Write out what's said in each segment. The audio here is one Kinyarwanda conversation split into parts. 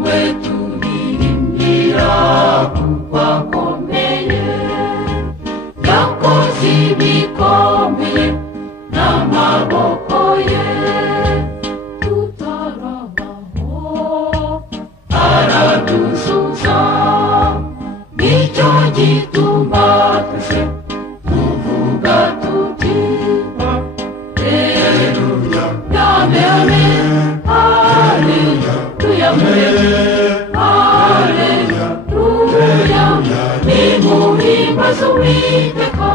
niwe turirimbira kuko akomeye, yakoze ibikomeye n'amaboko ye, tutarabaho aradusubiza, nicyo gituma twese tuvuga tuti haleluya, amen, haleluya, haleluya, nimuhimbaze Uwiteka,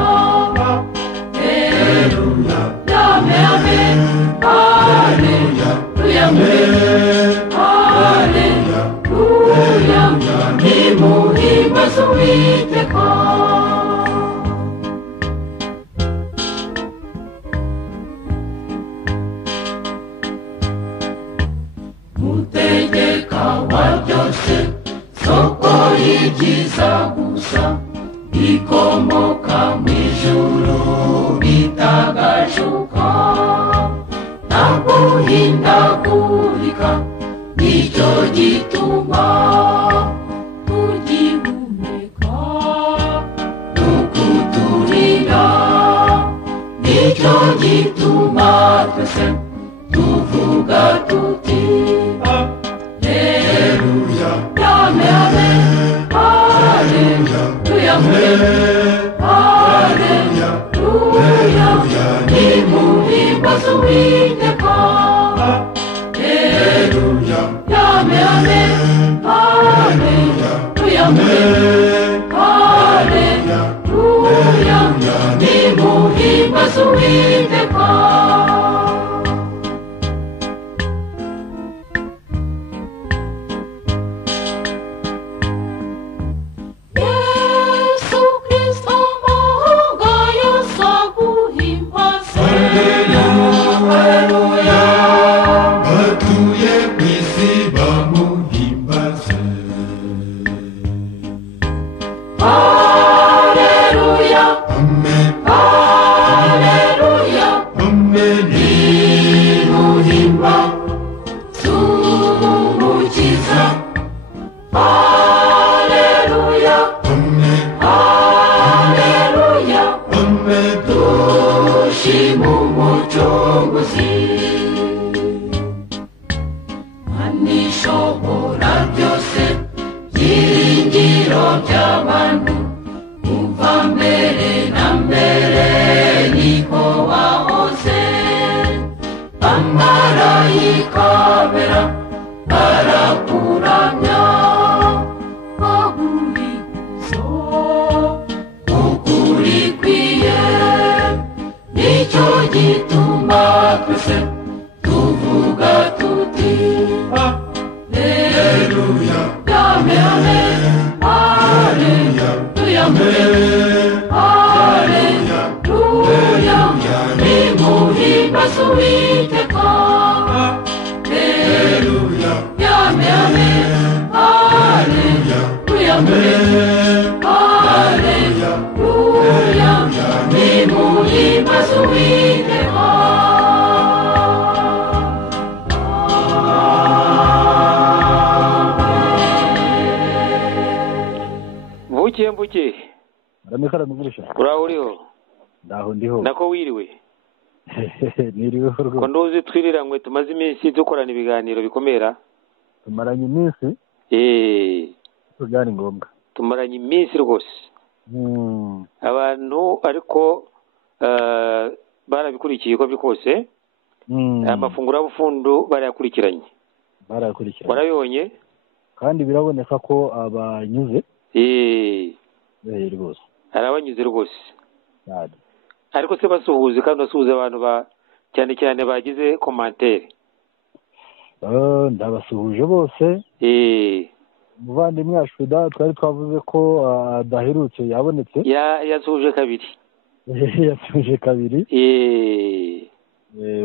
haleluya, amen, haleluya, haleluya, nimuhimbaze Uwiteka. Mutegeka wa byose, soko y'ibyiza gusa, bikomoka mu ijuru bitagashuka, nta guhindagurika, nicyo gituma tugihumeka n'ukuturinda, nicyo gituma twese tuvuga tuti haleluya, amen, haleluya, haleluya, nimuhimbaze Uwiteka, haleluya, amen, haleluya, haleluya, nimuhimbaze Uwiteka. Anishobora byose, byiringiro by'abantu, kuva mbere na mbere niko wahoze, amarayika bera barakuramya, bahurizo ukuri kwiye, nicyo gituma twese tuvuga tuti haleluya, amen, haleluya, haleluya, nimuhimbaze Uwiteka, haleluya, amen, haleluya, haleluya, nimuhimbaze Uwiteka. Mbuke aramekara mugurisha uraho uriho ndaho ndiho nako wiriwe niriwe rwo ko ndoze twiriranywe tumaze iminsi dukorana ibiganiro bikomera tumaranye iminsi tugari ngombwa tumaranye iminsi rwose abantu ariko barabikurikiye uko bikose amafunguro y'ubufundu barayakurikiranye warabibonye kandi biraboneka ko abanyuze rwose arabanyuze rwose ariko se basuhuze kandi basuhuze abantu cyane cyane bagize commentaire ndabasuhuje bose umuvandimwe Ashwida twari twavuze ko adaherutse yabonetse yasuhuje kabiri yasubije kabiri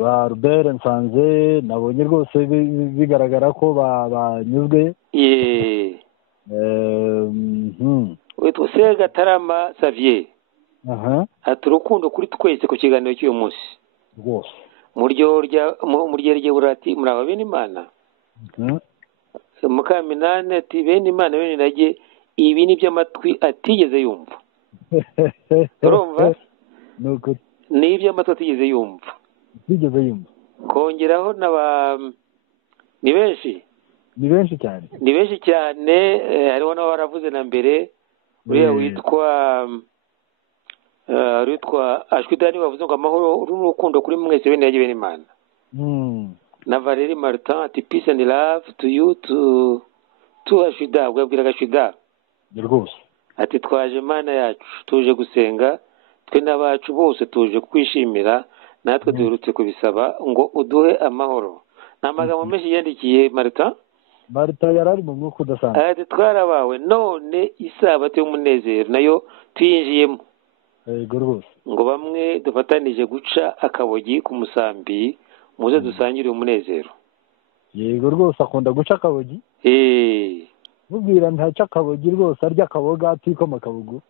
ba Robert Nsanze nabonye rwose bigaragara ko banyuzwe witwa Segatarama Xavier ati urukundo kuri twese ku kiganiro cy'uyu munsi rwose mu rye burati muraba bene Imana Mukaminani ati bene Imana bene Irage ibi ni by'amatwi atigeze yumva. Urumva? Nuko Ni iby'amatwi atigeze yumva. tigeze yumva. Kongeraho ni benshi. Ni benshi cyane. Ni benshi cyane hariho n'abo baravuze na mbere uriya witwa Ashwidani wavuze ngo amahoro n'urukundo kuri mwese bene Irage bene Imana. Na Valérie Martin ati peace and love to you to Ashwida ubwabwiraga Ashwida. Rwose. Ati twaje Imana yacu tuje gusenga twe n'abacu bose tuje kwishimira natwe duherutse kubisaba ngo uduhe amahoro. Namagambo menshi yandikiye Martin. Martin yarari mu mwuka udasanzwe. Ati twarabawe none isabato y'umunezero nayo tuyinjiyemo. Yego rwose. Ngo bamwe dufatanije guca akabogi ku musambi muze dusangire umunezero. Yego rwose akunda guca akabogi. Mubwira ntaca akabogi rwose arya akaboga atikoma akabugu.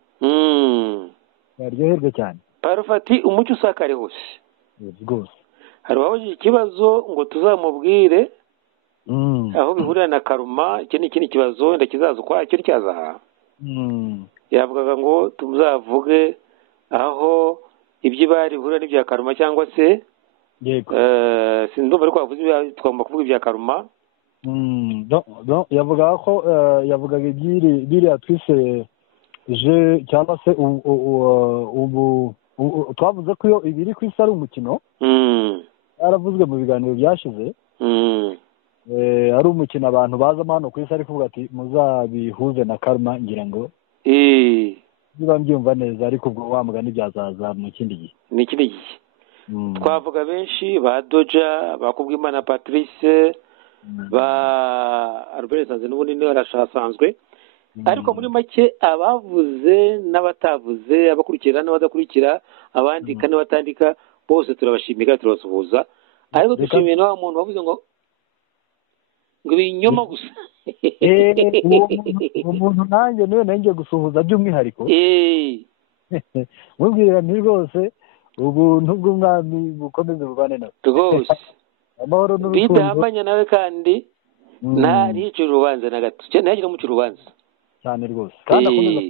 Yaryoherwa cyane. Parufati umucyo usakare hose. Rwose. Hari wabajije ikibazo ngo tuzamubwire aho bihurira na karuma iki ni ikindi kibazo wenda kizaza ukwacyo cyazaha. Yavugaga ngo tuzavuge aho iby'ibari bihurira n'ibya karuma cyangwa se yego sindumva ariko wavuze twagomba kuvuga ibya karuma. Yavugaga ko yavugaga ibyiriya twise je cyangwa se ubu twavuze ko iyo ibiri ku isi ari umukino yaravuzwe mu biganiro byashize ari umukino abantu bazamo hano ku isi ari kuvuga ati muzabihuze na karma ngira ngo niba mbyumva neza ariko ubwo wa mugani byazaza mu kindi gihe ni ikindi gihe. Twavuga benshi ba Doja bakubwimana Patrice ba Albert Sanze n'ubundi niwe arashasanzwe ariko muri make abavuze n'abatavuze abakurikira n'abadakurikira abandika n'abatandika bose turabashimira turabasuhuza ariko dushimiye na wa muntu wavuze ngo ibinyoma gusa umuntu nanjye niwe nanjye gusuhuza by'umwihariko mubwira nti rwose ubuntu bw'umwami bukomeze bubane nawe rwose amahoro n'urukundo bidahamanya nawe kandi ntacire urubanza na gato ntihagire umucira urubanza cyane rwose kandi akomeza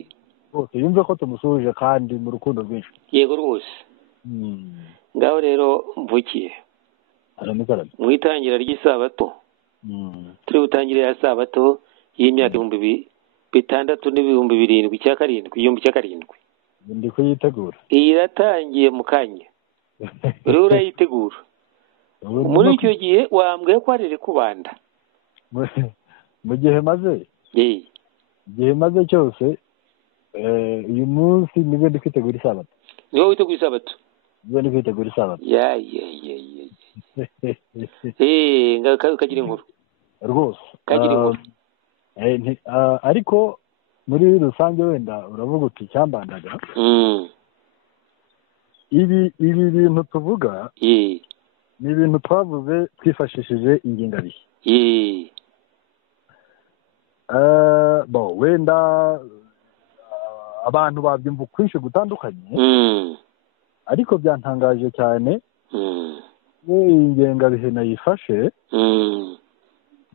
rwose yumve ko tumusuhuje kandi mu rukundo rwinshi. Yego rwose. Ngaho rero mvukiye mu itangira ry'isabato turi butangire ya sabato y'imyaka 6,700 cya karindwi ndi kuyitegura iratangiye mu kanya rero urayitegura muri icyo gihe wambwiye ko arere kubanda mu gihe maze igihe maze cyose uyu munsi nibwo ndi kwitegura isabato. Niwo witegura isabato? Nibwo ndi kwitegura isabato. Kagira inkuru rwose kagira inkuru ariko muri rusange wenda uravuga uti cyambandaga ibi bintu tuvuga ni ibintu twavuze twifashishije ingengabihe wenda abantu babyumva ukwinshi gutandukanye ariko byantangaje cyane ingengabihe nayifashe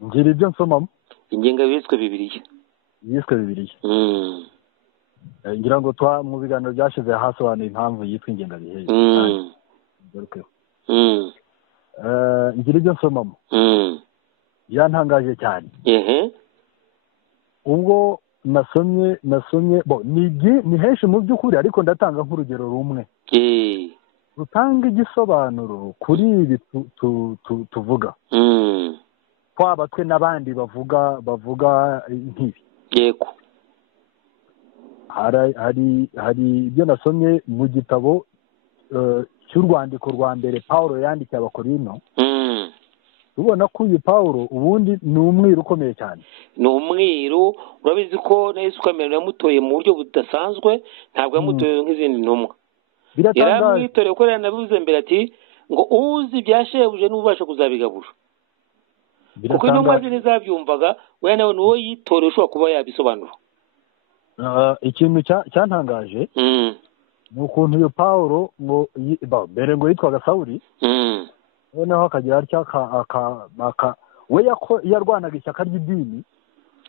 ngira ibyo nsomamo. Ingengabihe yiswe Bibiliya ngira ngo mu biganiro byashize hasobanuye impamvu yitwa ingengabihe ngira ibyo nsomamo byantangaje cyane ubwo nasomye ni henshi mu by'ukuri ariko ndatanga nk'urugero rumwe rutanga igisobanuro kuri ibi tuvuga twaba twe n'abandi bavuga nk'ibi. Yego hari ibyo nasomye mu gitabo cy'urwandiko rwa mbere Pawulo yandikiye Abakorino ubona ko uyu Pawulo ubundi ni umwiru ukomeye cyane. Ni umwiru urabizi ko na Yesu Kamere yamutoye mu buryo budasanzwe ntabwo yamutoye nk'izindi ntumwa yaramwitoreye kuko yaranabivuze mbere ati ngo uzi byashebuje n'ubasha kuzabigabura kuko intumwa ze ntizabyumvaga we nawe niwo yitoreye ushobora kuba yabisobanura. Ikintu cyantangaje ni ukuntu uyu Pawulo mbere ngo yitwaga Sawuli noneho akagira atya we yarwanaga ishyaka ry'idini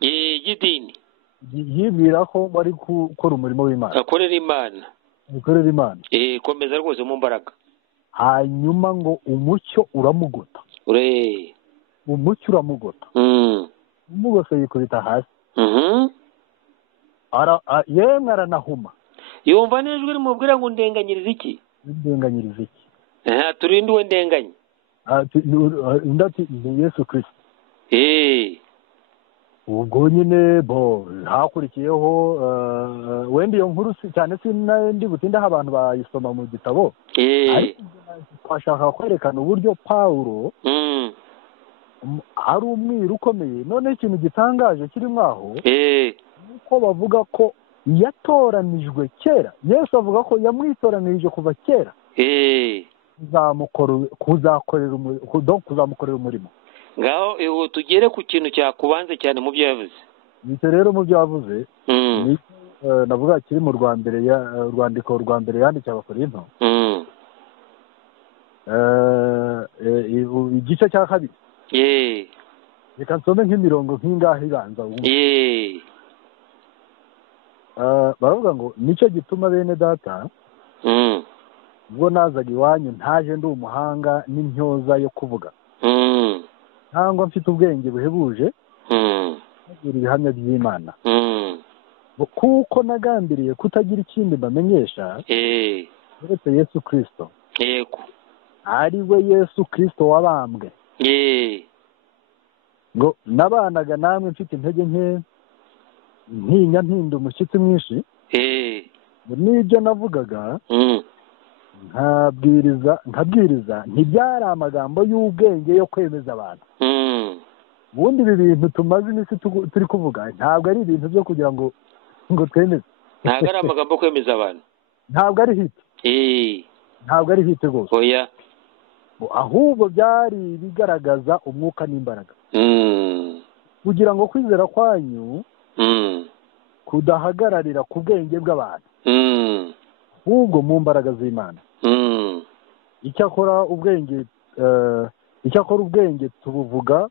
y'idini yibwira ko bari gukora umurimo w'Imana, akorera Imana. Komeza rwose mu mbaraga. hanyuma ngo umucyo uramugota, umugose yikubita hasi, yemwe aranahuma, yumva n'ijwi rimubwira ngo ndenganyiriza iki, turinde uwe ndenganye, ni Yesu Kristo. ubwo nyine hakurikiyeho wenda iyo nkuru cyane ndi butindaho abantu bayisoma mu gitabo, ariko twashaka kwerekana uburyo Pawulo ari umwiru ukomeye. noneho ikintu gitangaje kirimo aho nuko bavuga ko yatoranijwe kera. Yesu avuga ko yamwitoranirije kuva kera kuzamukorera umurimo. ngaho tugere ku kintu cyakubanze cyane mu byo yavuze. nicyo rero mu byo yavuze navuga kiri mu rwandiko rwa mbere yandikiye Abakorinto, igice cya 2. reka nsome nk'imirongo nk'ingahe ibanza. baravuga ngo nicyo gituma bene data ubwo nazaga iwanyu ntaje ndi umuhanga n'intyoza yo kuvuga, cyangwa mfite ubwenge buhebuje nkagira ibihamya by'Imana, kuko nagambiriye kutagira ikindi mbamenyesha uretse Yesu Kristo, ari we Yesu Kristo wabambwe. ngo nabanaga namwe mfite intege nke, ntinya mpinda umushyitsi mwinshi, n'ibyo navugaga nkabwiriza ntibyari amagambo y'ubwenge yo kwemeza abantu. ubundi ibi bintu tumaze iminsi turi kuvuga ntabwo ari ibintu byo kugira ngo twemeze, ntabwo ari amagambo yo kwemeza abantu, ntabwo ari hiti rwose, ahubwo byari bigaragaza umwuka n'imbaraga, kugira ngo kwizera kwanyu kudahagararira ku bwenge bw'abantu, ahubwo mu mbaraga z'Imana. icyakora ubwenge tubuvuga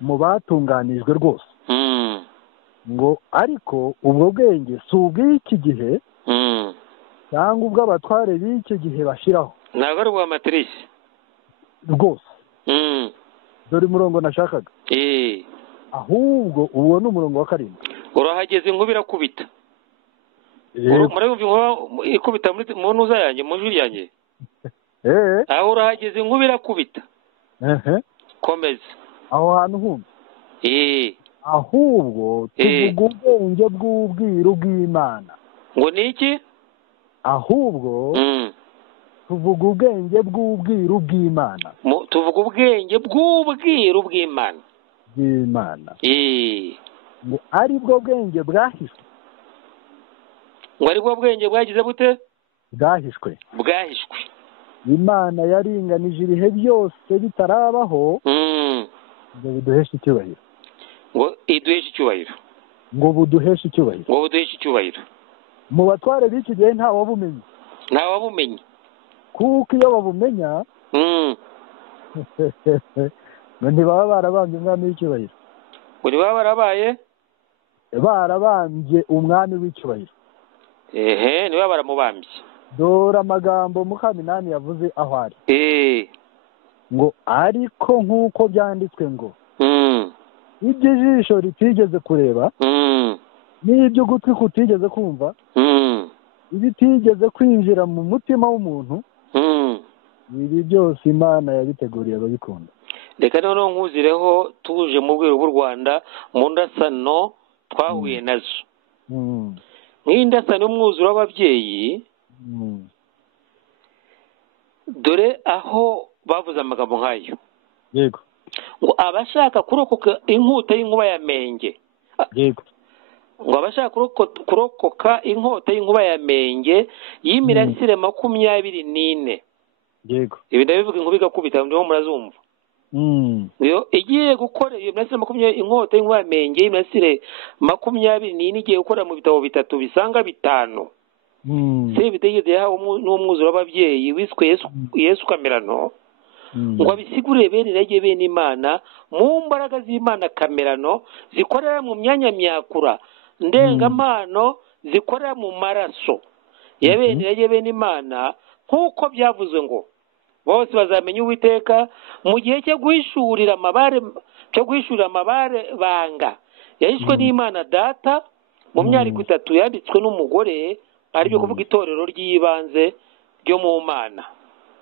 mu batunganijwe rwose, ngo ariko ubwo bwenge si ubw'iki gihe cyangwa ubw'abatware b'iki gihe bashyiraho, ntabwo ari ubwa matirisi rwose. dore umurongo nashakaga, ahubwo uwo ni umurongo wa 7. urahageze inkuba irakubita, murabumva inkuba ikubita mu ntuza yanjye, mu jwi ryanjye. aho urahageze inkuba irakubita, komeza aho hantu humva. ahubwo tuvuga ubwenge bw'ubwiru bw'Imana. ngo ni iki? ahubwo tuvuga ubwenge bw'ubwiru bw'Imana. tuvuga ubwenge bw'ubwiru bw'Imana. ngo ari bwo bwenge bwahishwe. ngo ari bwo bwenge bwagize bute? bwahishwe. Imana yaringanije ibihe byose bitarabaho ngo buduheshe icyubahiro. ngo buduheshe icyubahiro. mu batware b'iki gihe ntawabumenye. kuko iyo babumenya ngo ntibaba barabambye umwami w'icyubahiro. ngo ntibaba barabambye umwami w'icyubahiro. ntibaba baramubambye. dore amagambo Mukaminani yavuze aho ari. ngo ariko nk'uko byanditswe ngo ibyo ijisho ritigeze kureba, n'ibyo ugutwi kutigeze kumva, ibitigeze kwinjira mu mutima w'umuntu, ibi byose Imana yabiteguriye ababikunda. reka noneho nkuzireho tuje mu bwiru bw'u Rwanda mu ndasano twahuye nazo. nk'indasano y'umwuzuro w'ababyeyi, dore aho bavuze amagambo nk'ayo. yego. ngo abashaka kurokoka inkota y'inkuba ya menge. yego. ngo abashaka kurokoka inkota y'inkuba ya menge y'imirasire 24. yego. ibi ndabivuga inkuba igakubita ndimo murazumva. iyo igiye gukora iyo mirasire 20 inkota y'inkuba ya menge y'imirasire 24 igiye gukora mu bitabo 3 bisanga 5. se bitegeze yahawe n'umwuzuro w'ababyeyi wiswe Yesu Kamerano, ngo abisigurire bene irage bene imana mu mbaraga z'imana kamerano zikorera mu myanya myakura ndengamano zikorera mu maraso ya bene irage bene imana nk'uko byavuze ngo bose bazamenya Uwiteka mu gihe cyo guhishurira amabare banga yahishwe n'Imana data mu myariko itatu yanditswe n'umugore aribyo kuvuga itorero ry'ibanze ryo mu mana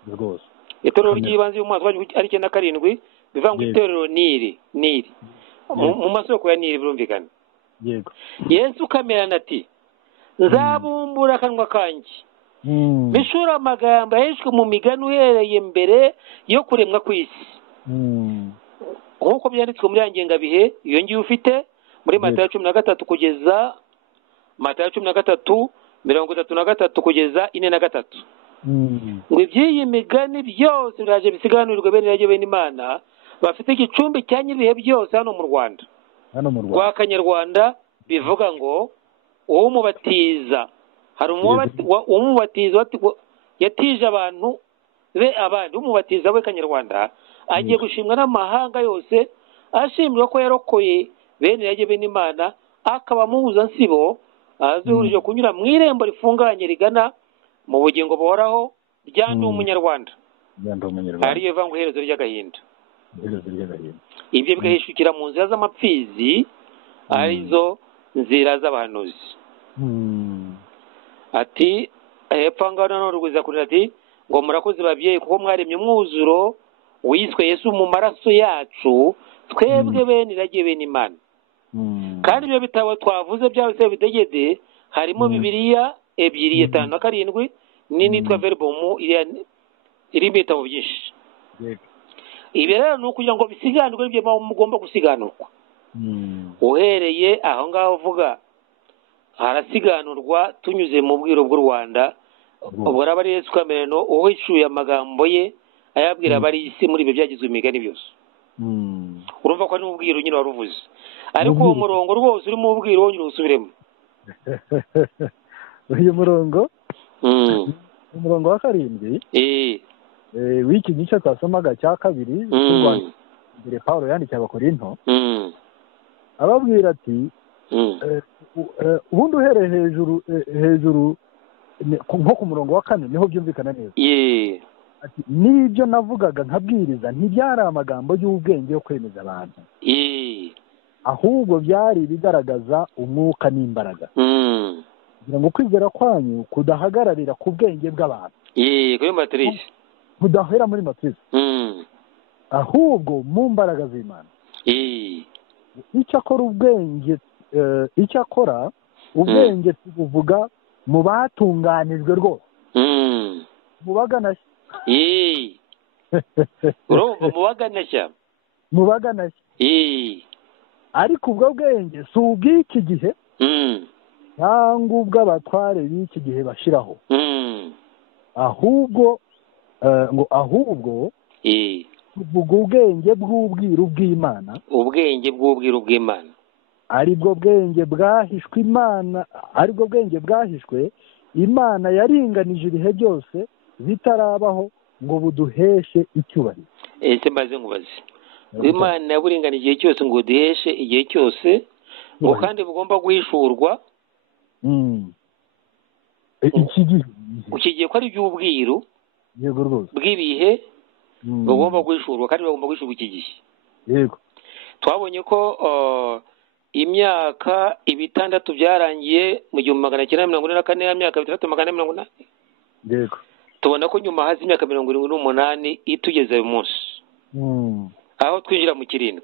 rwose itorero ry'ibanze yo mu mwaka ari 97 bivanga itorero niri mu masoko ya niri birumvikana yego Yesu kamerana ati nzabumbura akanwa kanjye bishura amagambo yahishwe mu migani uhereye mbere yo kuremwa kw'isi nk'uko byanditswe muri yangengabihe iyo ngiye ufite muri Matayo 13 kugeza Matayo 13:33 kugeza 43 ngo iby'iyi migani byose biraje bisiganurirwe bene irage bene imana bafite igicumbi cya nyiribihe byose hano mu Rwanda rwa Kanyarwanda bivuga ngo umubatiza hari umubatiza yatije abantu be abandi umubatiza we Kanyarwanda agiye gushimwa n'amahanga yose ashimirwa ko yarokoye bene irage bene imana akaba muhuza nsibo azurije kunyura mu irembo rifunganye rigana mu bugingo buhoraho ryandi umunyarwanda ariyo vanga iherezo ry'agahinda ibyo bigahishukira mu nzira z'amapfizi arizo nzira z'abahanuzi ati hepfo ngaho nanone rwiza kurira ati ngo murakoze babyeyi kuko mwaremye umwuzuro wiswe Yesu mu maraso yacu twebwe bene irage bene imana kandi ibyo bitabo twavuze byose bitegede harimo Bibiliya 2:5-7 n'initwa Verbum iri bitabo byinshi ibi rero ni ukugira ngo bisiganurwe ibyo mugomba gusiganurwa uhereye aho ngaho uvuga harasiganurwa tunyuze mu bwiro bw'u Rwanda ubwo raba ari Yesu kamerano uhishuye amagambo ye ayabwira abari isi muri ibyo byagizwe imigani byose urumva ko ari mu bwiro nyine waruvuze ariko uwo murongo rwose uri mu bwiro wonyine usubiremo uyu murongo umurongo wa 7 w'iki gice twasomaga cya 2 mbere Paulo yandikiye Abakorinto ababwira ati ubundi uhereye hejuru nko ku murongo wa 4 niho byumvikana neza ati n'ibyo navugaga nkabwiriza ntibyari amagambo y'ubwenge yo kwemeza abantu ahubwo byari bigaragaza umwuka n'imbaraga kugira ngo kwizera kwanyu kudahagararira ku bwenge bw'abantu kuri matrice kudahera muri matrice ahubwo mu mbaraga z'Imana icyakora ubwenge tubuvuga mu batunganijwe rwose mu baganashya mu baganashya ariko ubwo bwenge si ubw'iki gihe cyangwa ubw'abatware b'iki gihe bashiraho ahubwo tuvuga ubwenge bw'ubwiru bw'Imana aribwo bwenge bwahishwe Imana yaringanije ibihe byose bitarabaho ngo buduheshe icyubahiro ese mbaze ngubaze Imana yaburinganije igihe cyose ngo duheshe igihe cyose ngo kandi bugomba guhishurwa ukigiye ko ari iby'ubwiru yego rwose bw'ibihe bugomba guhishurwa kandi bagomba guhishurwa iki gihe yego twabonye ko imyaka 6 byarangiye mu 1944 y'imyaka 680 yego tubona ko nyuma hazi imyaka 78 itugeze uyu munsi aho twinjira mu 7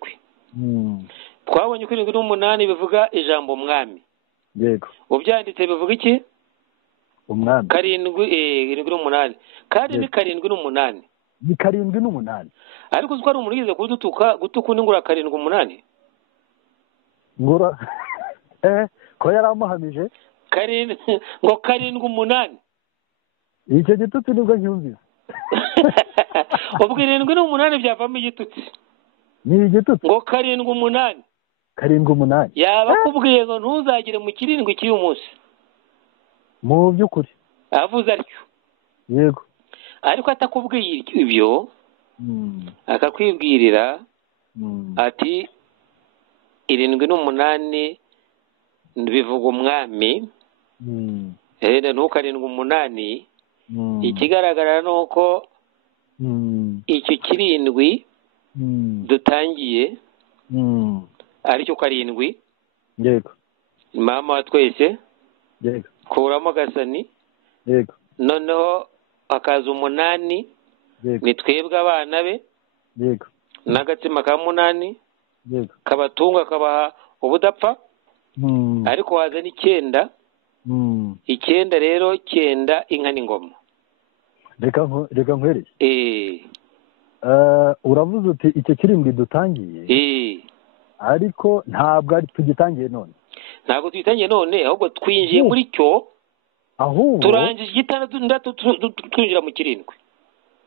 twabonye ko 78 bivuga ijambo mwami yego ubyanditse bivuga iki umwami 7:8 kandi ni 7:8 ni 7:8 ariko uziko ari umuntu yize gutuka undi ngura 7:8 ngura ko yaramuhamije ngo 7:8 icyo gitutsi nibwo nyumvise ubwo 7:8 byavamo igitutsi ni igitutsi ngo 7:8 yaba kubwiye ngo ntuzagire mu 7 cy'uyu munsi mu by'ukuri avuze ariko yego ariko atakubwiye ibyo akakwibwirira ati 7 n'umunani bivuga umwami ntukarindwi umunani. Ikigaragara ni uko icyo 7 dutangiye aricyo 7. Yego. Mama wa twese. Yego. Kuramo Gasani. Yego. Noneho akaza 8. Yego. Ni twebwe abana be. Yego. N'agatsima ka 8. Yego. Kabatunga kabaha ubudapfa. Ariko haza ni 9. 9 rero 9 inka n'ingoma. Reka nkwereke. Uravuze uti icyo 7 dutangiye. Ariko ntabwo ari tugitangiye none. Ntabwo tugitangiye none, ahubwo twinjiye muri cyo. Ahubwo turangije 6 twinjira mu 7.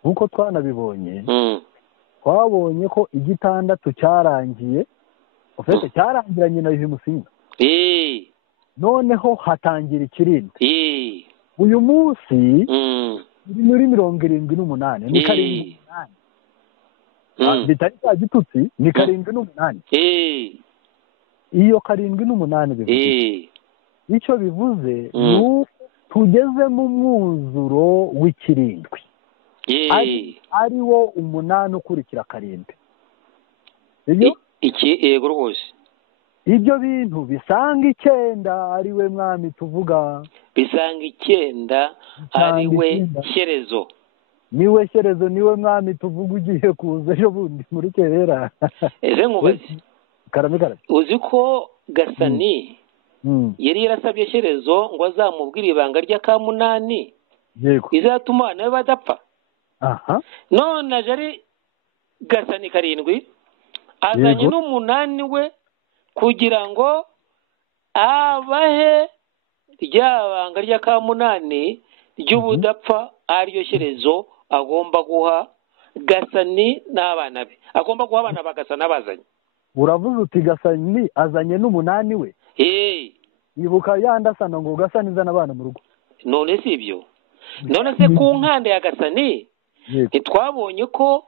Nkuko twanabibonye. Twabonye ko 6 cyarangiye. Ufite cyarangiranye na Yuhi Musinga. Noneho hatangira 7. Uyu munsi muri 78 ni 7. Bitari cya gitutsi ni 7 iyo 7 bivuze icyo bivuze tugeze mu mwuzuro w'7 ari wo 8 ukurikira 7. Ibyo yego rwose ibyo bintu bisanga 9 ari we mwami tuvuga, bisanga 9 ari we Shyerezo. Niwe Shyerezo, niwe mwami tuvuga ugiye kuza ejo bundi muri kera. Ese nkubaze karame uzi ko Gasani yari yarasabye Shyerezo ngo azamubwire ibanga rya ka 8 yego izatuma nawe badapfa. None aje ari Gasani 7 azanye n'8 we kugira ngo abahe ryabanga rya ka 8 ry'ubudapfa ariyo Shyerezo agomba guha Gasani n'abana be, agomba guha abana ba Gasani abazanye. Uravuze uti Gasani azanye n'8 we. Ibuka yandasana ngo Gasani zana abana mu rugo. None si ibyo. None se ku nkanda ya Gasani ntitwabonye ko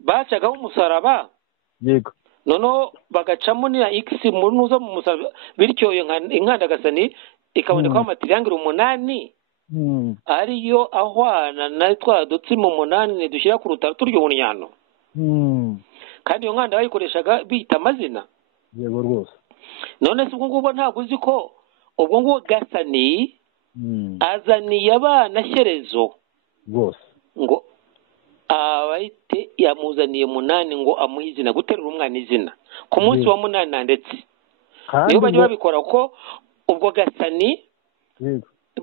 bacagaho umusaraba. Yego. Noneho bagacamo ni X munuza mu musaraba, bityo inkanda Gasani ikaboneka amatirangire 8 ariyo ahwana na twa dutsima 8 dushyira ku rutaro turyo ubunyano. Kandi iyo nkanda bayikoreshaga bita amazina. Yego rwose. None se ubwo ngubwo ntabwo uzi ko ubwo ngubwo Gasani azaniye abana Shyerezo rwose ngo abayite yamuzaniye 8 ngo amuhe izina, guterura umwana izina ku munsi wa 8 ndetse niyo bajya babikora ko ubwo Gasani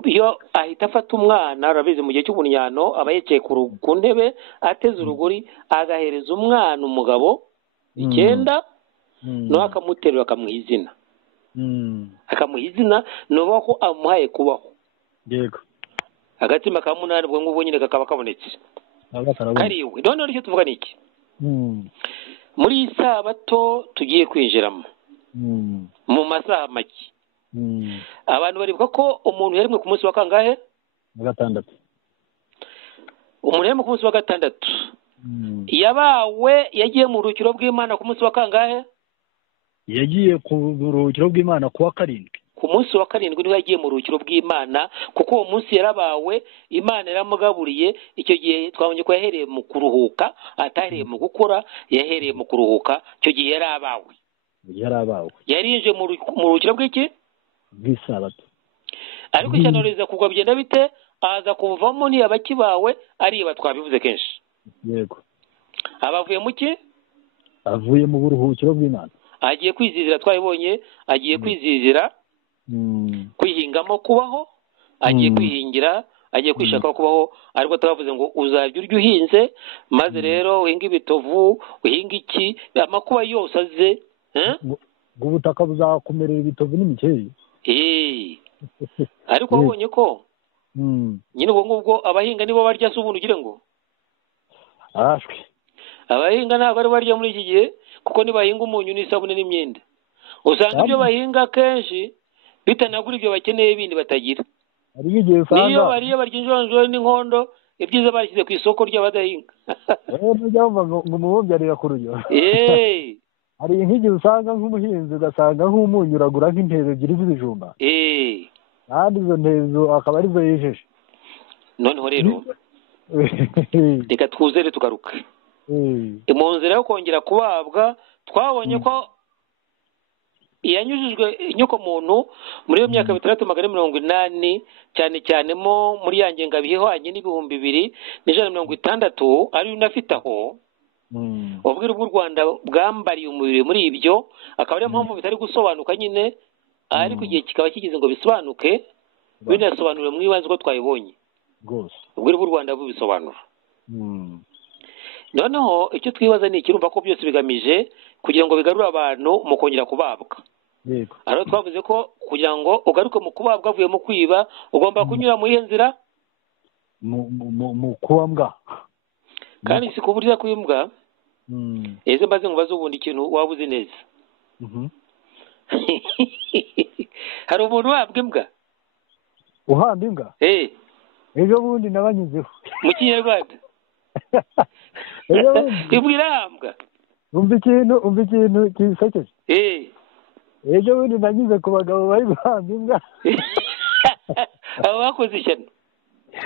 iyo ahita afata umwana arabize mu gihe cy'ubunyano aba yekeye ku ntebe ateze urugori agahereza umwana umugabo 9 no akamuterura akamuha izina. Akamuha izina no ko amuhaye kubaho. Yego. Agatsima ka 8 ubwo ngubwo nyine kakaba kabonetse. Kariwe. None nicyo tuvuga niki? Muri Isabato tugiye kwinjiramo. Mu masaha make. Abantu baribuka ko umuntu yarimwe ku munsi wa kangahe? Gatandatu. Umuntu yarimwe ku munsi wa 6. Yabawe yagiye mu rukiro bw'Imana ku munsi wa kangahe? Yagiye ku rukiro bw'Imana ku wa 7. Ku munsi wa 7 niho yagiye mu rukiro bw'Imana, kuko uwo munsi yarabawe Imana yaramugaburiye. Icyo gihe twabonye ko yahereye mu kuruhuka, atahereye mu gukora, yahereye mu kuruhuka. Icyo gihe yarabawe. Yarinje mu rukiro bw'iki? Bw'Isabato. Ariko icyanoreza kugwa bigenda bite? Aza kuvamo ni abakibawe ariba twabivuze kenshi. Yego. Abavuye mu ki? Avuye mu buruhukiro bw'Imana. Agiye kwizizira, twabibonye agiye kwizizira. Kwihingamo kubaho, agiye kwihingira, agiye kwishaka kubaho. Ariko twavuze ngo uzajya urya uhinze, maze rero uhinga ibitovu, uhinga iki, amakuba yose aze ubutaka buzakomerera ibitovu n'imikeri. Ariko wabonye ko nyine ubwo ngubwo abahinga nibo barya se ubundi ugire ngo arashwe. Abahinga ntabwo ari barya muri iki gihe, kuko nibahinga umunyu n'isabune n'imyenda usanga ibyo bahinga kenshi bitanagura ibyo bakeneye bindi batagira. Niyo bariye barya injonjoro n'inkondo ibyiza barishyize ku isoko ry'abadahinga. Nujya wumva ngo umubumbe arira ku rujyo. Hari nk'igihe usanga nk'umuhinzi ugasanga nk'umunyu uragura nk'intebo ebyiri z'ibijumba. Kandi izo ntezo akaba arizo yejeje. Noneho rero reka twuzere tugaruka. Mu nzira yo kongera kubabwa twabonye ko yanyujijwe inyokomuntu muri iyo myaka 680 cyane cyane mo muri ya ngengabihe hanye n'ibihumbi 2160 ari unafite aho ubwira bw'u Rwanda bwambariye umubiri muri ibyo akaba ari mpamvu bitari gusobanuka nyine ariko igihe kikaba kigize ngo bisobanuke binasobanura mu ibanze ko twayibonye rwose ubwira bw'u Rwanda bubisobanura. Noneho icyo twibaza ni ikirumva ko byose bigamije kugira ngo bigarure abantu mu kongera kubabwa. Yego. Aro twavuze ko kugira ngo ugaruke mu kubabwa avuye mu kwiba ugomba kunyura mu nzira mu kubambwa. Kandi si kuburira kwimbwa. Eze mbaze ngubaze ubundi ikintu wabuze neza. Hari umuntu wabwa imbwa? Uhamba imbwa? Ejo bundi nabanyuzeho. Mu Kinyarwanda. Ibwirambwa. Umva ikintu kisekeje. Ejo bundi nanyuze ku bagabo bari guhamba imbwa. Abo bakoze ishyano.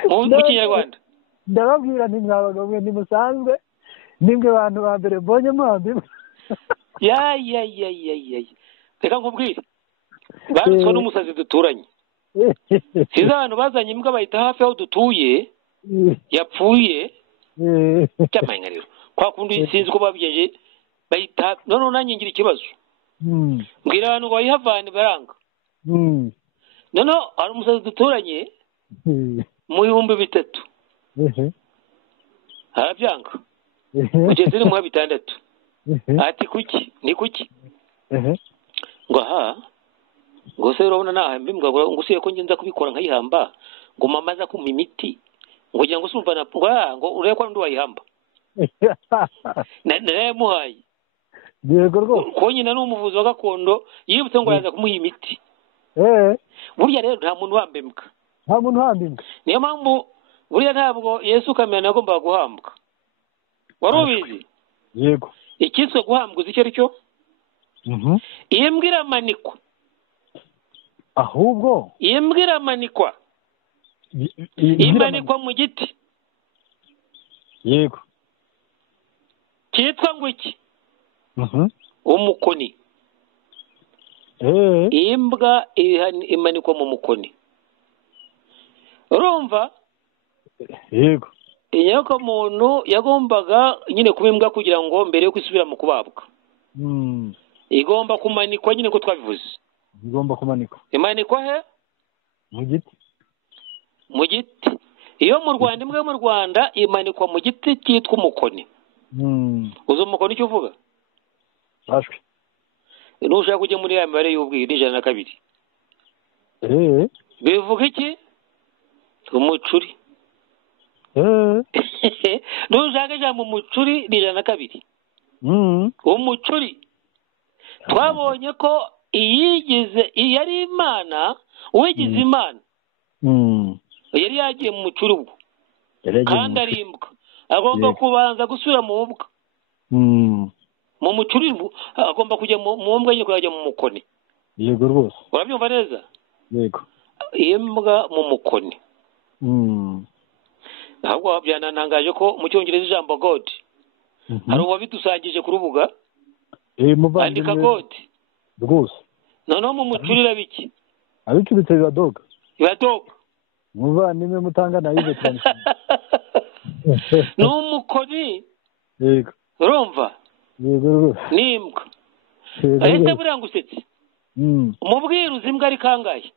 Mu Kinyarwanda. Ndababwira nti mwabagabo mwe nimusanzwe nimwe bantu ba mbere mbonye muhamba imbwa. Ya. Reka nkubwire. Barutswe n'umusazi duturanye. Siza abantu bazanye imbwa bahita hafi aho dutuye. Yapfuye. Cyamanya rero. Kwa kundi sinzi ko babigeje bahita none nanyigira ikibazo. Mbwira abantu ngo bayihavane baranga. None ari umusazi duturanye mu 3,000. Harabyanga. Kugeze ni mu 6. Ati kuki? Ni kuki? Ngo ngo se urabona nahamba imbwa ngo usiye ko ngenza kubikora nkayihamba ngo mama za kumpa imiti ngo ngira ngo sumva ngo urebe ko ndi wayihamba. Naramuhaye. Yego rwo. Ko nyina n'umuvuzi wa gakondo yibutse ngo yaza kumuha imiti. Burya rero nta muntu wamba imbwa. Nta muntu wamba imbwa. Niyo mpamvu burya ntabwo Yesu kamena agomba guhambwa. Warubizi? Yego. Ikiswe guhambwa uzi icyo ari cyo? Imbwa iramanikwa. Ahubwo imbwa iramanikwa. Imanikwa mu giti. Yego. Cyitwa ngo iki? Umukoni. Imbwa imanikwa mu mukoni. Urumva? Yego. Inyoko muntu yagombaga nyine kuba imbwa kugira ngo mbere yo kwisubira mu kubabwa. Igomba kumanikwa nyine ko twabivuze. Igomba kumanikwa. Imanikwa he? Mu giti. Mu giti. Iyo mu Rwanda imbwa mu Rwanda imanikwa mu giti cyitwa umukoni. Uzo umukoni icyo uvuga? Bashwe. Nushaka kujya muri ya mibare y'ubwira 102. Bivuga iki? Umucuri. Nushaka ijambo umucuri 102. Umucuri. Twabonye ko yari Imana, uwigize Imana. Yari yagiye mu mucuri ubwo. Kandi ari imbwa. Agomba kubanza gusubira mu mbwa. Mu mucuri agomba kujya mu mbwa nyine kujya mu mukoni. Yego rwose. Urabyumva neza? Yego. Imbwa mu mukoni. Ahubwo byananangaje ko mu Cyongereza ijambo God hari uwabidusangije ku rubuga. Andika God. Rwose. Noneho mu mucuri rabiki. Abicubitse bibadoga. Bibadoga. Muvandimwe mutangana yize transition. N'umukoni. Yego. Urumva? Yego rwose. N'imbwa. Ahita burangusetse. Umubwiruzi imbwa ari kangahe?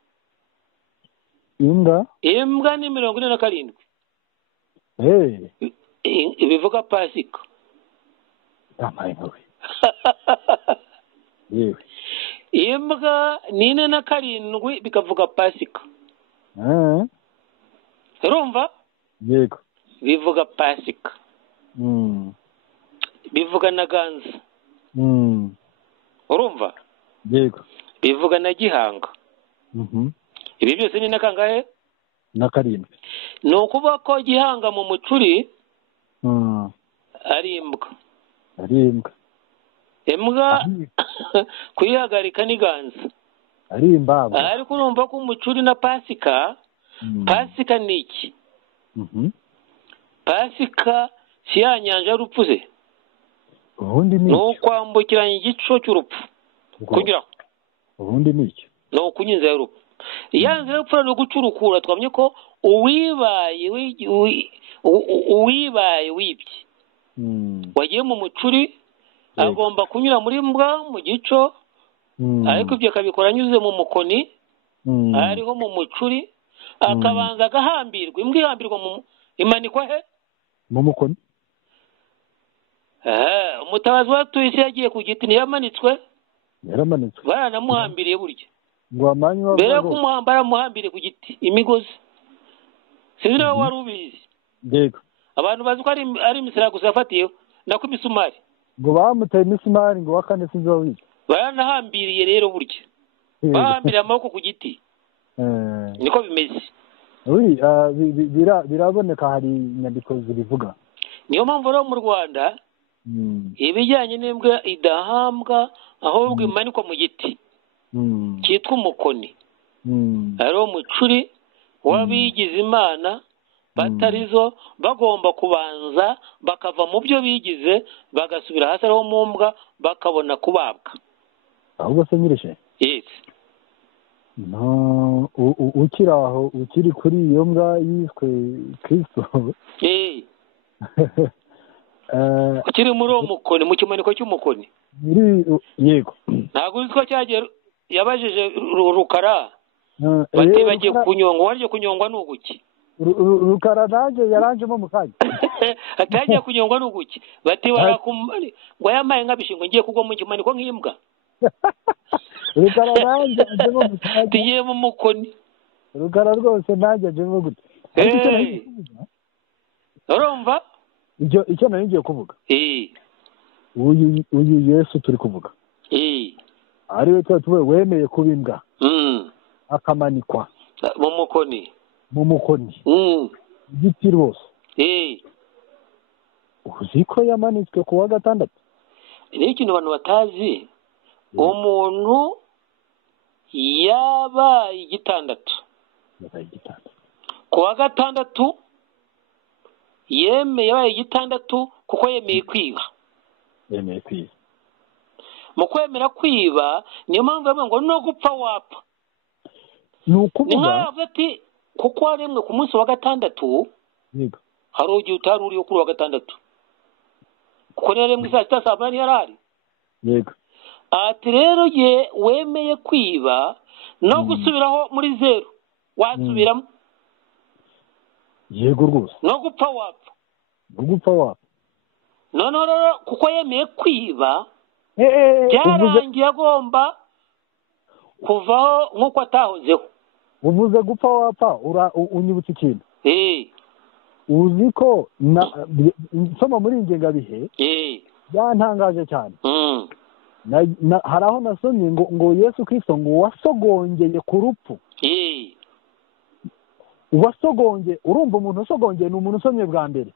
Imbwa ni 47. Bivuga Pasika. Yewe. Imbwa ni 47 bikavuga Pasika. Urumva? Yego. Bivuga Pasika. Bivuga na Ganza. Urumva? Yego. Bivuga na Gihanga. Ibi byose ni nakangahe? Na 7. ni ukuvuga ko gihanga mu mucuri ari imbwa. Imbwa kuyihagarika n'iganza ari imbaba. ariko urumva ko umucuri na pasika, pasika ni iki? Pasika si ya nyanja y'urupfu se? Ubundi ni ukwambukiranya igico cy'urupfu kugira ubundi ni iki? ni ukunyinza y'urupfu. iya nzira y'urupfu ni ugucurukura. twamye ko uwibaye wibye wagiye mu mucuri agomba kunyura muri mbwa mu gico, ariko ibyo akabikora anyuze mu mukoni ariho mu mucuri, akabanza agahambirwa. imbwa ihambirwa imanikwa he? Mu mukoni. Umutabazi wa Tuyisi yagiye ku giti ntiyamanitswe? Yaramanitswe. Baranamuhambiriye burya. Ngo amanywa mbere yo kumuhamba baramuhambiriye ku giti imigozi. Sinzi nawe wari ubizi. Yego. Abantu bazi ko ari imisira gusa yafatiyeho nako imisumari. Ngo bamuteye imisumari ngo wakane sinzi wawize. Baranahambiriye rero burya. Bahambiriye amaboko ku giti. Niko bimeze. Biraboneka hari inyandiko zibivuga. Niyo mpamvu rero mu Rwanda ibijyanye n'imbwa idahambwa ahubwo imanikwa mu giti cyitwa umukoni. Hariho umucuri w'abigize Imana batarizo bagomba kubanza bakava mu byo bigize bagasubira hasi ariho mu mbwa bakabona kubabwa. Ahubwo se nyirishe? Yes. No, ukiri aho ukiri kuri iyo mbwa yiswe Kristo. Ukiri muri uwo mukoni, mu kimaniko cy'umukoni. Yego. Ntabwo uzi ko cyagiye yabajije Rukara bati bagiye kunyongwa. Waje kunyongwa n'uguki? Rukara nanjye yaranjemo mu kanya. Atagiye kunyongwa n'uguki? Bati barakumari ngo yamaye nk'abishingo ngiye kugwa mu kimaniko nk'imbwa. Rukara nanjye ajemo mu kanya. Tugiye mu mukoni. Rukara rwose nanjye ajemo gute? Urumva? Icyo nari ngiye kuvuga. Uyu Yesu turi kuvuga. Ariwe tuwe wemeye kuba imbwa. Akamanikwa. Mu mukoni. Mu mukoni. Igiti rwose. Uzi ko yamanitswe ku wa gatandatu? Ni ikintu abantu batazi. Umuntu yabaye igitandatu. Ku wa gatandatu yabaye igitandatu kuko yemeye kwiba. Mu kwemera kwiba niyo mpamvu bavuga ngo no gupfa wapfa. Ni ukuvuga ati kuko waremwe ku munsi wa gatandatu. Yego. Hari ugiye utari uriyo kuri wa gatandatu. Kuko yaremwe saa sita saa munani yarari. Yego. Ati rero ye wemeye kwiba no gusubiraho muri zero wasubiramo. Yego rwose. No gupfa wapfa. None rero kuko yemeye kwiba byarangiye agomba kuvaho nk'uko atahozeho. Uvuze gupfa wapfa unyibutse ikintu. Uzi ko nsoma muri ingengabihe byantangaje cyane. Hari aho nasomye ngo Yesu Kristo ngo wasogongeye ku rupfu. Wasogongeye, urumva umuntu usogongeye ni umuntu usomye bwa mbere.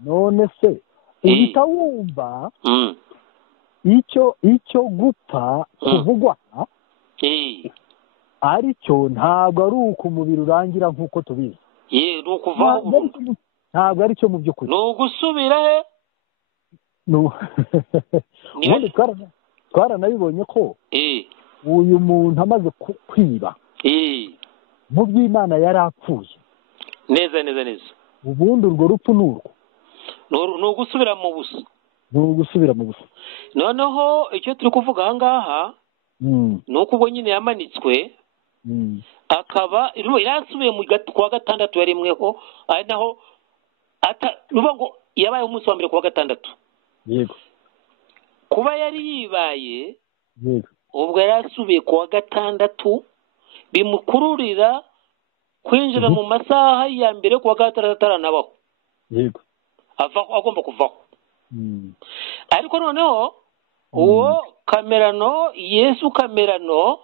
None se uhita wumva icyo gupfa kuvugwa aricyo ntabwo ari uko umubiri urangira nk'uko tubizi. Ni ukuvaho ntabwo aricyo mu by'ukuri. Ni ugusubira he? Ubundi twaranabibonye ko uyu muntu amaze kwiba mu by'Imana yari apfuye. Neza. Ubundi urwo rupfu ni urwo. Ni ugusubira mu busa. Noneho icyo turi kuvuga aha ngaha ni uko ubwo nyine yamanitswe akaba yarasubiye ku wa gatandatu yarimweho, ari naho nuba ngo yabaye umunsi wa mbere ku wa gatandatu. Yego. Kuba yari yibaye Yego. ubwo yarasubiye ku wa gatandatu bimukururira kwinjira mu masaha ya mbere ku wa gatandatu ataranabaho. Yego. Agomba kuvaho. Ariko noneho uwo kamerano Yesu kamerano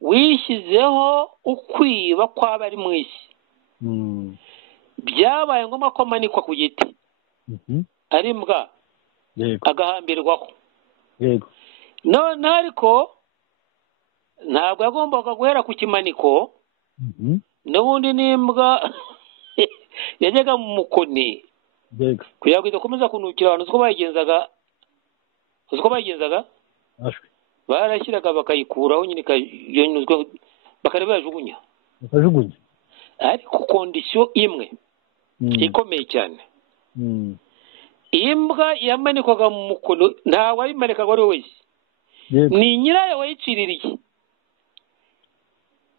wishyizeho ukwiba kw'abari mu isi. byabaye ngombwa ko amanikwa ku giti ari imbwa agahambirwaho none ariko ntabwo yagombaga guhera ku kimaniko n'ubundi n'imbwa yajyaga mu mukoni kugira ngo idakomeza kunukira abantu uzi ko bayigenzaga barashyiraga bakayikuraho nyine bakareba yajugunya ariko kondisiyo imwe ikomeye cyane imbwa yamanikwaga mu mukono ntawe wayimanikaga ari we wese ni nyirayo wayiciririye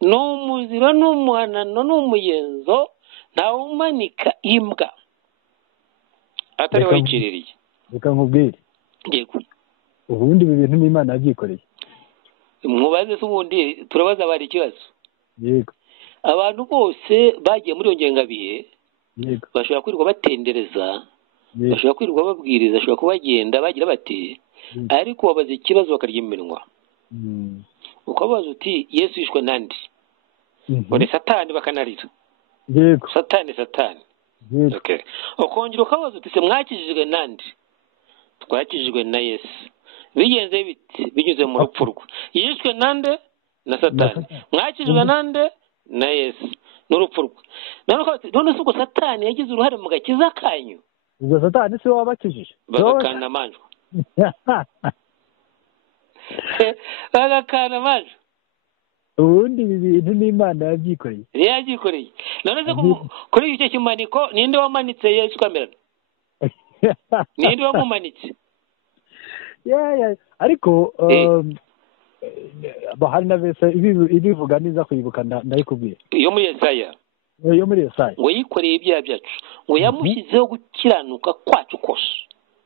ni umuziro n'umuhanano n'umuyenzo ntawe umanika imbwa atari wayiciririye. Reka nkubwire yego ubundi ibi bintu n'Imana yabyikoreye. Mubaze se ubundi turabaza bari ikibazo. Yego abantu bose bagiye muri iyo ngengabihe bashobora kwirirwa batendereza bashobora kwirirwa babwiriza bashobora kuba bagenda bagira bati ariko babaza ikibazo bakarya iminwa ukabaza uti Yesu yishwe nandi bone Satani bakanarira Satani okay ukongera ukabaza uti se mwakijijwe nandi twakijijwe na Yesu bigenze biti binyuze mu rupfu rwe yishwe nande na Satani mwakijijwe nande na Yesu n'urupfu rwe none se ubwo Satani yagize uruhare mu gakiza kanyu ubwo Satani se wabakijije bagakana amanjwe bagakana amanjwe ubundi ibi bintu n'Imana yabyikoreye none se kuri icyo kimaniko ninde wamanitse Yesu kamerana ninde wamumanitse ariko bahari na bese ibivuga niza kuyibuka ndayikubwira iyo muri Yesaya ngo yikoreye ibyaha byacu ngo yamushyizeho gukiranuka kwacu kose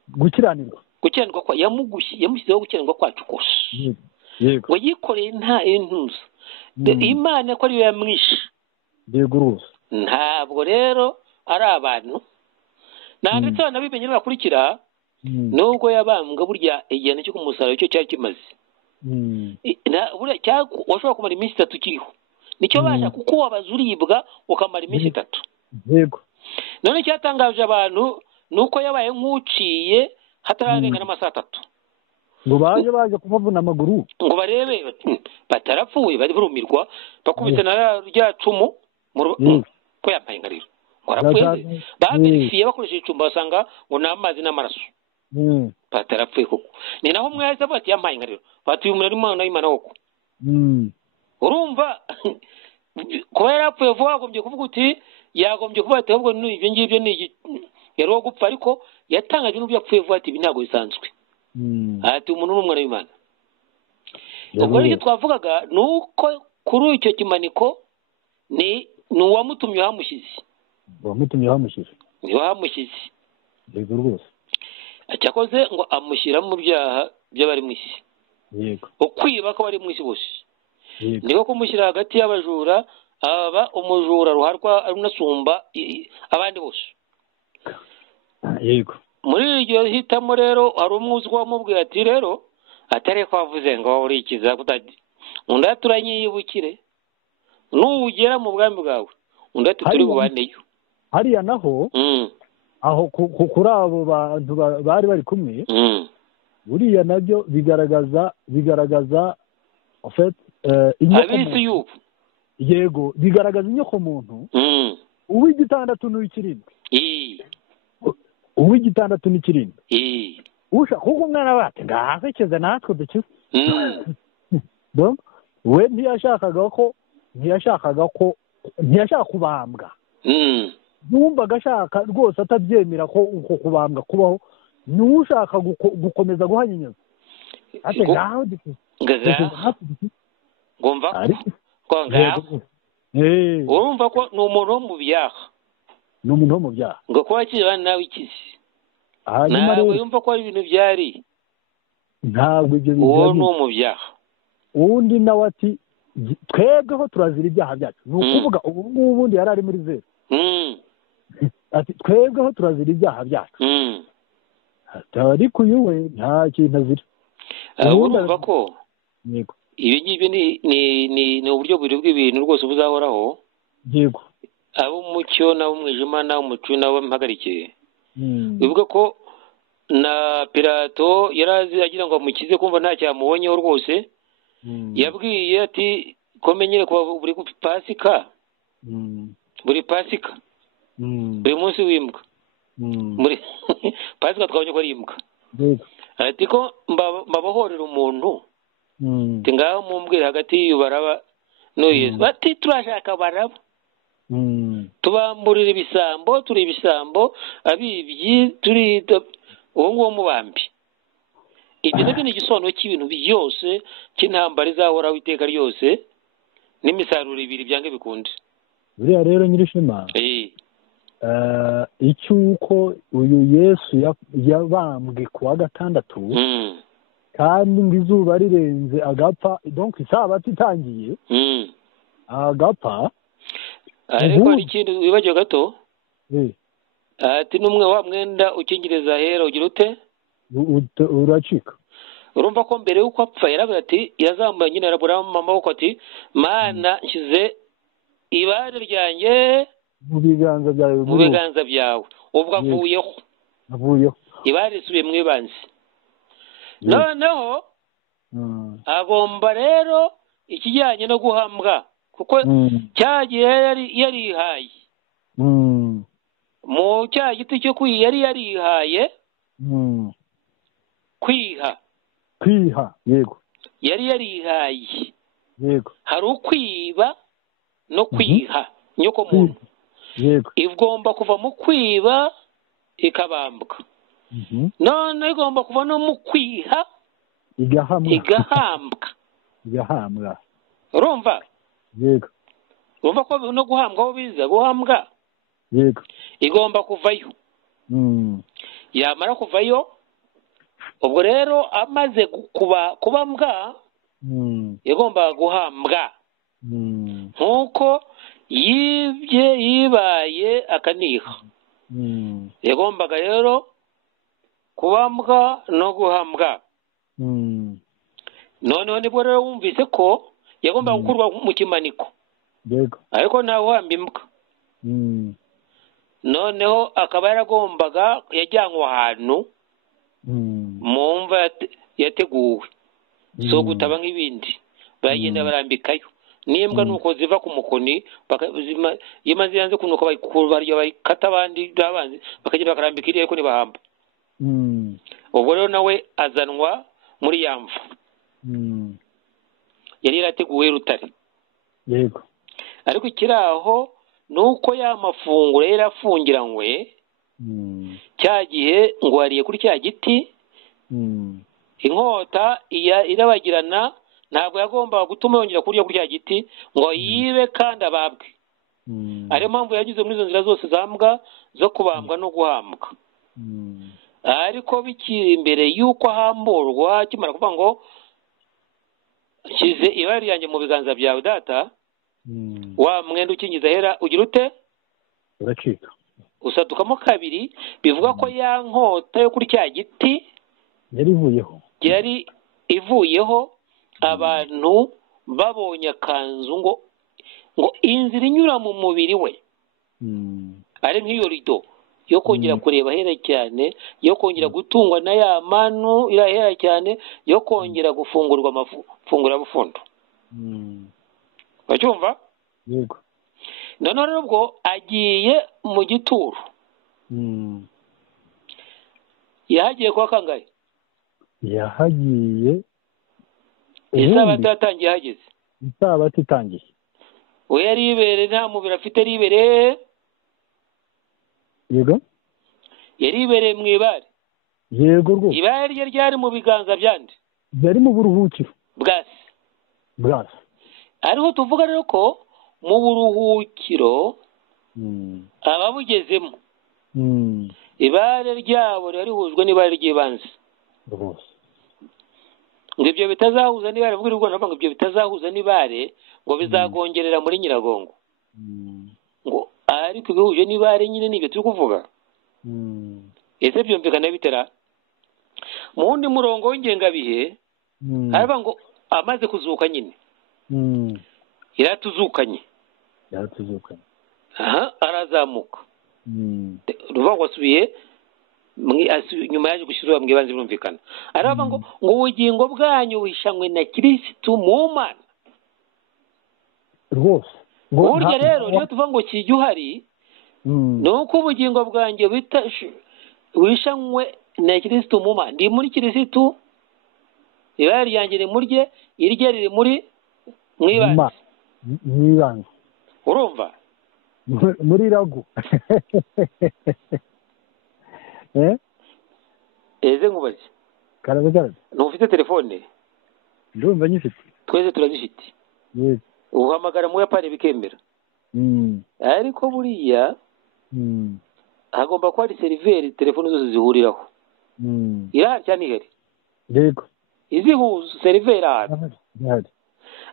gukiranuka kwa yamushyizeho gukiranuka kwacu kose ngo yikoreye nta intuza Imana ko ariyo yamwishe ntabwo rero ari abantu ndetse banabimenye bakurikira nubwo yabambwa burya igihano cyo kumusaraba cyo cyari kimaze washobora kumara iminsi 3 kiriho nicyo basha kuko wabaza uribwa ukamara iminsi 3 none cyatangaje abantu nuko yabaye nk'uciye hatararenga n'amasaha 3 ngo baje kumuvuna amaguru ngo barebe batarapfuye bari burumirwa bakubise na rya cumu ko yampaye ngariro ngo arapfuye babirifiye bakoresheje icumba basanga ngo ni amazi n'amaraso batarapfuye koko ni naho umwe yahise avuga ati yampaye ngariro batuye umuntu ari Imana y'Imana koko urumva kuba yarapfuye vuba yagombye kuvuga uti yagombye kuba ati ahubwo ibyo ngibyo ni yari uwo gupfa ariko yatangaje n'ubwo yapfuye vuba ati ibi ntabwo bisanzwe ati umuntu n'umwana w'Imana ubwo icyo twavugaga ni uko kuri icyo kimaniko ni uwamutumye wamushyize yego rwose cyakoze ngo amushyira mu byaha by'abari mu isi ukwiba ko bari mu isi bose niko kumushyira hagati y'abajura aba umujura ruharwa unasumba abandi bose yego muri iryo hitamo rero hari umwuzi wamubwira ati rero atari ko wavuze ngo urikiza kutadi undi aturanyiyibukire n'ugera mu bwami bwawe undi ati turi bubaneyo hariya naho aho kuri abo bantu bari bari kumwe buriya nabyo bigaragaza abisi y'ubu yego bigaragaza inyoko muntu uw'igitandatu n'uw'ikirindwi uw'igitandatu n'ikirindwi kuko umwana bate ngahasekeze natwe dukize we ntiyashakaga kubambwa yumvaga ashaka rwose atabyemera ko uko kubambwa kubaho niwe ushaka gukomeza guhanyanyaza ati ngaho dukize ngumva ko ngaho urumva ko ni umuntu wo mu byaha ngo kuba akiri nawe ikizi ntabwo yumva ko ari ibintu byari ntabwo ibyo bintu uwo ni uwo mu byaha uwundi nawe ati twebweho turazira ibyaha byacu ni ukuvuga ubu ngubu ubundi yari ari muri zeru ati twebweho turazira ibyaha byacu ariko uyu we nta kintu azira urumva ko ibi ngibyo ni uburyo bubiri bw'ibintu rwose buzahoraho yego ab'umucyo n'ab'umwijima n'ab'umuco nabo bamuhagarikiye bivuga ko na Pilato yarazi agira ngo amukize kumva nta cyamubonyeho rwose yabwiye ati komenyere kuba buri pasika buri pasika buri munsi w'imbwa muri pasika twabonye ko ari imbwa ati ko mbabohorera umuntu ngaho mumbwire hagati y'Baraba no Yesu bati turashaka Baraba tubamburira ibisambo turi ibisambo abibyi turi uwo nguwo mubambi ibyo nabyo ni igisobanuro cy'ibintu byose cy'intambara izahoraho iteka ryose n'imisaruro ibiri byange bikunde buriya rero nyirishema icyuko uyu Yesu yabambwe ku wa gatandatu kandi ngo izuba rirenze agapfa donc isabato itangiye agapfa ariko hari ikindi wibagiwe gato ati n'umwe wa mwenda ukingiriza ahera ugira ute uracika urumva ko mbere y'uko apfa yaravuga ati yazambaye nyine arabura mu maboko ati mana nshyize ibare ryanjye mu biganza byawe ubwo avuyeho ibare risubiye mu ibanze noneho agomba rero ikijyanye no guhambwa kuko cyagiye yarihaye mu cya giti cyo yari yarihaye kwiha yego yari yarihaye yego hari ukwiba no kwiha nyoko muntu yego igomba kuva mu kwiba ikabambwa none igomba kuva no mu kwiha igahambwa urumva yego urumva ko no guhambwa aho biza guhambwa yego igomba kuvayo yamara kuvayo ubwo rero amaze kubambwa yagombaga guhambwa nk'uko yibaye akaniha yagombaga rero kubambwa no guhambwa noneho nibwo rero wumvise ko yagombaga gukurwa mu kimaniko ariko ntawe uhamba imbwa noneho akaba yaragombaga yajyanwe ahantu mu mva yateguwe so gutaba nk'ibindi baragenda barambikayo n'imbwa nuko ziva ku mukoni iyo maze yanze kunuka bayikata abandi babanzi bakagenda bakarambika iriya ariko ntibahamba ubwo rero nawe azanwa muri ya mva yari yarateguwe Rutare yego ariko ikiri aho ni uko ya mafunguro yari afungiranywe cya gihe ngo wariye kuri cya giti inkota irabagirana ntabwo yagombaga gutuma yongera kurya kuri cya giti ngo yibe kandi ababwe ariyo mpamvu yagize muri izo nzira zose zambwa zo kubambwa no guhambwa ariko bikiri imbere y'uko ahamburwa akimara kuvuga ngo nshyize ibara ryanjye mu biganza byawe data wa mwenda ukingiza ahera ugira ute uracika usadukamo kabiri bivuga ko ya nkota yo kuri cya giti yari ivuyeho abantu babonye akanzu ngo inzira inyura mu mubiri we ari nk'iyo rido yo kongera kureba ahera cyane yo kongera gutungwa na ya manu irahera cyane yo kongera gufungurwa amafunguro bufundo bacyumva yego noneho rero ubwo agiye mu gituro yahagiye kwa kangahe yahagiye isabato yatangiye hageze isabato itangiye we yari yibereye nta mubiri afite ribereye yego yari yibereye mu ibare yego rwose ibare rye ryari mu biganza byande yari mu buruhukiro bwasi ariho tuvuga rero ko mu buruhukiro ababugezemo ibare ryabo riba rihujwe n'ibare ry'ibanze ngo ibyo bitazahuza n'ibare mvuga u Rwanda ngo ibyo bitazahuza n'ibare ngo bizagongerera muri Nyiragongo ngo ariko ibihuje n'ibare nyine nibyo turi kuvuga ese byumvikana bitera mu wundi murongo w'ingengabihe haravuga ngo amaze kuzuka nyine yaratuzukanye arazamuka ruvuga ngo asubiye nyuma yaje gushyirwa mu ibanze birumvikana aravuga ngo ubugingo bwanyu wishanywe na Kristo mu Mana rwose burya rero niyo tuvuga ngo kijya uhari ni uko ubugingo bwanjye wishanywe na Kristo mu Mana ndi muri Kristo ibara ryanjye rimurye irye riri muri mwibanze urumva muri ragu eze nkubaze karabe ntufite telefone ndumva nyifite twese turazifite uhamagara mu Yapani bikemera ariko buriya hagomba kuba ari seriveri telefone zose zihuriraho irahari cyane ihari yego izihuza seriveri ahantu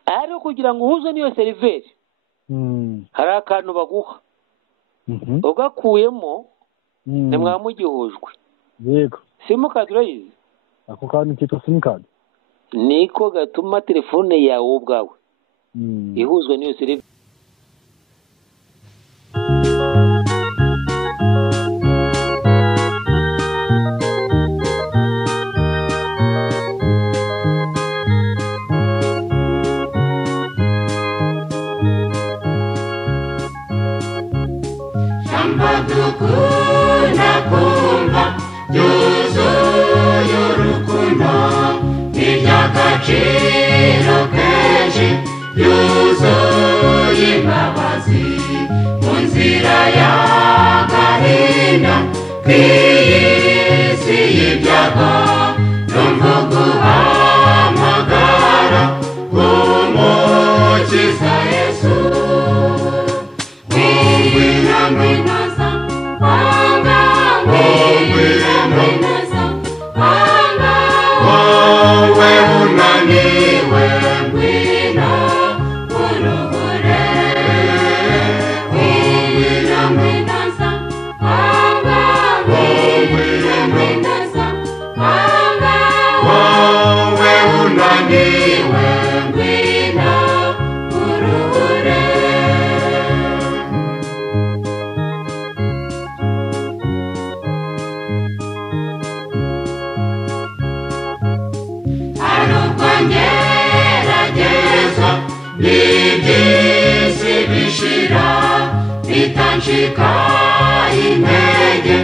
ariko kugira ngo uhuze n'iyo seriveri hari akantu baguha ugakuyemo ntimwamugihujwe yego simukadi urayizi ako kantu kitwa simukadi niko gatuma telefone yawe ubwawe ihuzwa n'iyo seriveri dukunda kumva yuzuye urukundo n'iby'agaciro kenshi yuzuye imbabazi mu nzira y'agahinda k'iyi si y'ibyago numva guhamagara umukiza Yesu bitanshika intege